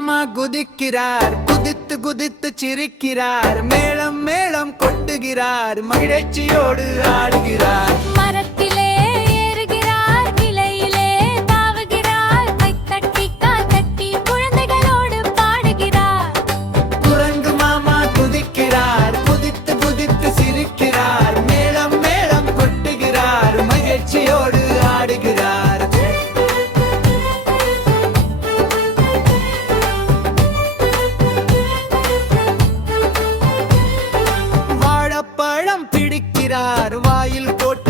மாமா குதிக்கிறார், குதித்து குதித்து சிரிக்கிறார், மேளம் மேளம் கொட்டுகிறார், மகிழ்ச்சியோடு ஆடுகிறார். மரத்திலே ஏறுகிறார், கிளையிலே தாவுகிறார், கைத்தட்டி காத்தட்டி குழந்தைகளோடு பாடுகிறார். குரங்கு மாமா குதிக்கிறார், குதித்து குதித்து சிரிக்கிறார், மேளம் மேளம் கொட்டுகிறார், மகிழ்ச்சியோடு ஆடுகிறார். வாழைப்பழம் பிடிக்கிறார், வாயில் போட்டு